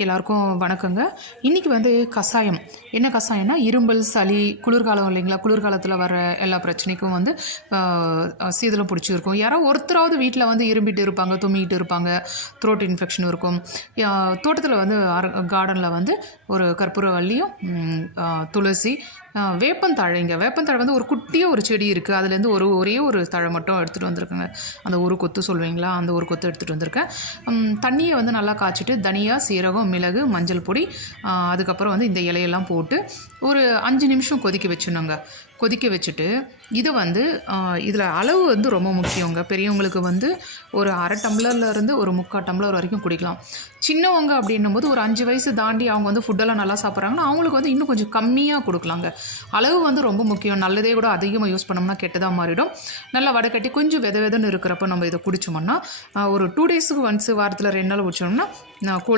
எல்லாருக்கும் வணக்கங்க. இன்றைக்கி வந்து கஷாயம் என்ன கஷாயம்னா இரும்பல் சளி குளிர்காலம் இல்லைங்களா, குளிர்காலத்தில் வர எல்லா பிரச்சனைக்கும் வந்து சீதளம் பிடிச்சிருக்கும். யாரோ ஒருத்தராவது வீட்டில் வந்து இரும்பிட்டு இருப்பாங்க, தும்மிக்கிட்டு இருப்பாங்க, த்ரோட் இன்ஃபெக்ஷன் இருக்கும். தோட்டத்தில் வந்து கார்டனில் வந்து ஒரு கற்பூரவல்லியும் துளசி வேப்பந்தழைங்க. வேப்பந்தழை வந்து ஒரு குட்டியாக ஒரு செடி இருக்குது, அதுலேருந்து ஒரே ஒரு தழை மட்டும் எடுத்துகிட்டு வந்திருக்கேங்க. அந்த ஒரு கொத்து சொல்லுவீங்களா, அந்த ஒரு கொத்து எடுத்துகிட்டு வந்திருக்கேன். தண்ணியை வந்து நல்லா காய்ச்சிட்டு தனியா, சீரகம், மிளகு, மஞ்சள் பொடி, அதுக்கப்புறம் வந்து இந்த இலையெல்லாம் போட்டு ஒரு 5 நிமிஷம் கொதிக்க வச்சுணுங்க. கொதிக்க வச்சுட்டு இது வந்து இதில் அளவு வந்து ரொம்ப முக்கியங்க. பெரியவங்களுக்கு வந்து ஒரு அரை டம்ளர்லேருந்து ஒரு 3/4 டம்ளர் வரைக்கும் குடிக்கலாம். சின்னவங்க அப்படின்னும் போது ஒரு 5 வயசு தாண்டி அவங்க வந்து ஃபுட்டெல்லாம் நல்லா சாப்பிட்றாங்கன்னா அவங்களுக்கு வந்து இன்னும் கொஞ்சம் கம்மியாக கொடுக்கலாங்க. அளவு வந்து ரொம்ப முக்கியம். நல்லதே கூட அதிகமாக யூஸ் பண்ணோம்னா கெட்டதாக மாறிடும். நல்லா வடைக்கட்டி கொஞ்சம் வெதன்னு இருக்கிறப்ப நம்ம இதை குடிச்சோம்னா ஒரு 2 டேஸுக்கு ஒன்ஸ் வாரத்தில் 2 நாள் குடிச்சோம்னா கோல்டு